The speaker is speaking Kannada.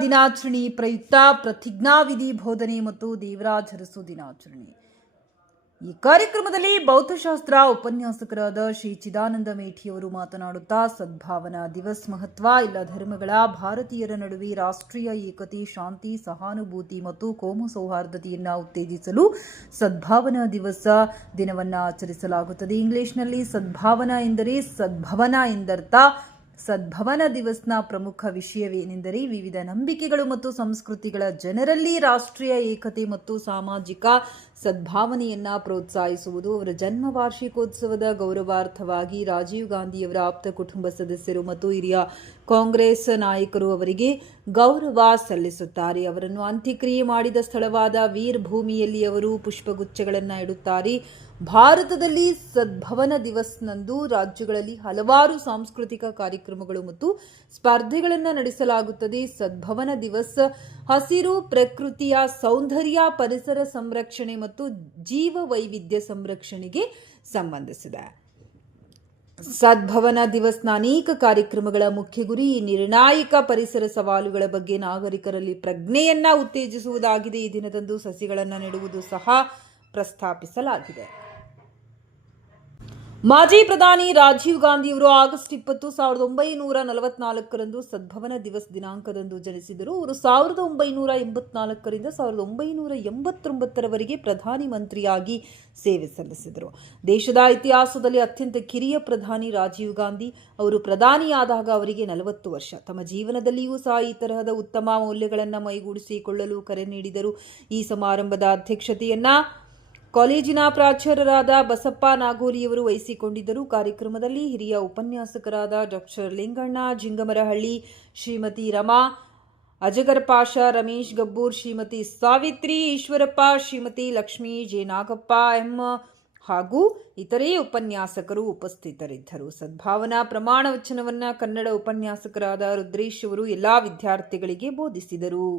ದಿನಾಚರಣೆ ಪ್ರಯುಕ್ತ ಪ್ರತಿಜ್ಞಾವಿಧಿ ಬೋಧನೆ ಮತ್ತು ದೇವರಾಜ ಅರಸು ದಿನಾಚರಣೆ. ಈ ಕಾರ್ಯಕ್ರಮದಲ್ಲಿ ಭೌತಶಾಸ್ತ್ರ ಉಪನ್ಯಾಸಕರಾದ ಶ್ರೀ ಚಿದಾನಂದ ಮೇಠಿಯವರು ಮಾತನಾಡುತ್ತಾ ಸದ್ಭಾವನಾ ದಿವಸ್ ಮಹತ್ವ, ಎಲ್ಲ ಧರ್ಮಗಳ ಭಾರತೀಯರ ನಡುವೆ ರಾಷ್ಟ್ರೀಯ ಏಕತೆ, ಶಾಂತಿ, ಸಹಾನುಭೂತಿ ಮತ್ತು ಕೋಮು ಸೌಹಾರ್ದತೆಯನ್ನು ಉತ್ತೇಜಿಸಲು ಸದ್ಭಾವನಾ ದಿವಸ ದಿನವನ್ನು ಆಚರಿಸಲಾಗುತ್ತದೆ. ಇಂಗ್ಲಿಷ್ನಲ್ಲಿ ಸದ್ಭಾವನಾ ಎಂದರೆ ಸದ್ಭವನ ಎಂದರ್ಥ. ಸದ್ಭವನ ದಿವಸ್ನ ಪ್ರಮುಖ ವಿಷಯವೇನೆಂದರೆ ವಿವಿಧ ನಂಬಿಕೆಗಳು ಮತ್ತು ಸಂಸ್ಕೃತಿಗಳ ಜನರಲ್ಲಿ ರಾಷ್ಟ್ರೀಯ ಏಕತೆ ಮತ್ತು ಸಾಮಾಜಿಕ ಸದ್ಭಾವನೆಯನ್ನು ಪ್ರೋತ್ಸಾಹಿಸುವುದು. ಅವರ ಜನ್ಮ ವಾರ್ಷಿಕೋತ್ಸವದ ಗೌರವಾರ್ಥವಾಗಿ ರಾಜೀವ್ ಗಾಂಧಿಯವರ ಆಪ್ತ ಕುಟುಂಬ ಸದಸ್ಯರು ಮತ್ತು ಹಿರಿಯ ಕಾಂಗ್ರೆಸ್ ನಾಯಕರು ಅವರಿಗೆ ಗೌರವ ಸಲ್ಲಿಸುತ್ತಾರೆ. ಅವರನ್ನು ಅಂತ್ಯಕ್ರಿಯೆ ಮಾಡಿದ ಸ್ಥಳವಾದ ವೀರ್ ಭೂಮಿಯಲ್ಲಿ ಅವರು ಪುಷ್ಪಗುಚ್ಛಗಳನ್ನು ಇಡುತ್ತಾರೆ. ಭಾರತದಲ್ಲಿ ಸದ್ಭವನ ದಿವಸ್ನಂದು ರಾಜ್ಯಗಳಲ್ಲಿ ಹಲವಾರು ಸಾಂಸ್ಕೃತಿಕ ಕಾರ್ಯಕ್ರಮಗಳು ಮತ್ತು ಸ್ಪರ್ಧೆಗಳನ್ನು ನಡೆಸಲಾಗುತ್ತದೆ. ಸದ್ಭವನ ದಿವಸ್ ಹಸಿರು, ಪ್ರಕೃತಿಯ ಸೌಂದರ್ಯ, ಪರಿಸರ ಸಂರಕ್ಷಣೆ ಮತ್ತು ಜೀವ ವೈವಿಧ್ಯ ಸಂರಕ್ಷಣೆಗೆ ಸಂಬಂಧಿಸಿದೆ. ಸದ್ಭವನ ದಿವಸ್ನ ಅನೇಕ ಕಾರ್ಯಕ್ರಮಗಳ ಮುಖ್ಯ ಗುರಿ ಈ ನಿರ್ಣಾಯಕ ಪರಿಸರ ಸವಾಲುಗಳ ಬಗ್ಗೆ ನಾಗರಿಕರಲ್ಲಿ ಪ್ರಜ್ಞೆಯನ್ನ ಉತ್ತೇಜಿಸುವುದಾಗಿದೆ. ಈ ದಿನದಂದು ಸಸಿಗಳನ್ನು ನೆಡುವುದು ಸಹ ಪ್ರಸ್ತಾಪಿಸಲಾಗಿದೆ. ಮಾಜಿ ಪ್ರಧಾನಿ ರಾಜೀವ್ ಗಾಂಧಿಯವರು ಆಗಸ್ಟ್ 20, 1944ರಂದು ಸದ್ಭವನ ದಿವಸ್ ದಿನಾಂಕದಂದು ಜನಿಸಿದರು. ಅವರು 1984ರಿಂದ 1989ರವರೆಗೆ ಪ್ರಧಾನಿ ಮಂತ್ರಿಯಾಗಿ ಸೇವೆ ಸಲ್ಲಿಸಿದರು. ದೇಶದ ಇತಿಹಾಸದಲ್ಲಿ ಅತ್ಯಂತ ಕಿರಿಯ ಪ್ರಧಾನಿ ರಾಜೀವ್ ಗಾಂಧಿ. ಅವರು ಪ್ರಧಾನಿಯಾದಾಗ ಅವರಿಗೆ 40 ವರ್ಷ. ತಮ್ಮ ಜೀವನದಲ್ಲಿಯೂ ಸಹ ಈ ತರಹದ ಉತ್ತಮ ಮೌಲ್ಯಗಳನ್ನು ಮೈಗೂಡಿಸಿಕೊಳ್ಳಲು ಕರೆ ನೀಡಿದರು. ಈ ಸಮಾರಂಭದ ಅಧ್ಯಕ್ಷತೆಯನ್ನ ಕಾಲೇಜಿನ ಪ್ರಾಚಾರ್ಯರಾದ ಬಸಪ್ಪ ನಾಗೋಲಿಯವರು ವಹಿಸಿಕೊಂಡಿದ್ದರು. ಕಾರ್ಯಕ್ರಮದಲ್ಲಿ ಹಿರಿಯ ಉಪನ್ಯಾಸಕರಾದ doctor Linganna Jingamarahalli, Shrimati Rama Ajgar Pasha, Ramesh Gabbur, Shrimati Savitri Eshwarappa, Shrimati Lakshmi J Nagappa M ಹಾಗೂ ಇತರೆ ಉಪನ್ಯಾಸಕರು ಉಪಸ್ಥಿತರಿದ್ದರು. ಸದ್ಭಾವನಾ ಪ್ರಮಾಣ ವಚನವನ್ನು ಕನ್ನಡ ಉಪನ್ಯಾಸಕರಾದ ರುದ್ರೇಶ್ ಅವರು ಎಲ್ಲಾ ವಿದ್ಯಾರ್ಥಿಗಳಿಗೆ ಬೋಧಿಸಿದರು.